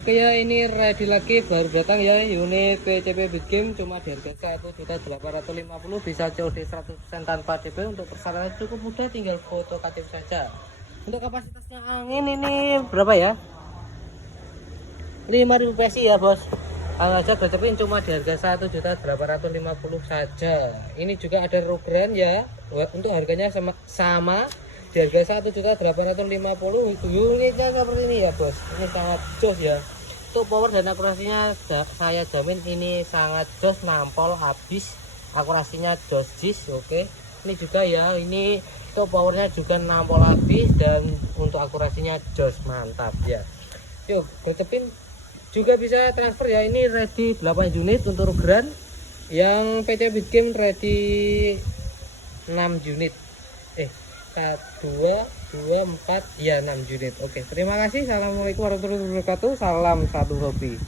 Oke ya, ini ready lagi, baru datang ya unit PCP Beat Game, cuma di harga 1.850.000, bisa COD 100% tanpa DP. Untuk persyaratan cukup mudah, tinggal foto KTP saja. Untuk kapasitasnya angin ini berapa ya, 5.000 PSI ya bos. Kalau aja gercepin cuma di harga 1.850.000 saja. Ini juga ada rugran ya, untuk harganya sama di harga 1.850.000. Unitnya seperti ini ya bos, ini sangat jos ya. Untuk power dan akurasinya saya jamin ini sangat jos, nampol habis, akurasinya jos jis. Oke, ini juga ya, ini untuk powernya juga nampol habis dan untuk akurasinya jos mantap ya. Yuk gercepin juga bisa transfer ya. Ini ready 8 unit untuk rugran, yang PC Beat Game ready 6 unit, 2 4 ya 6 unit. Oke, terima kasih. Assalamualaikum warahmatullahi wabarakatuh. Salam satu hobi.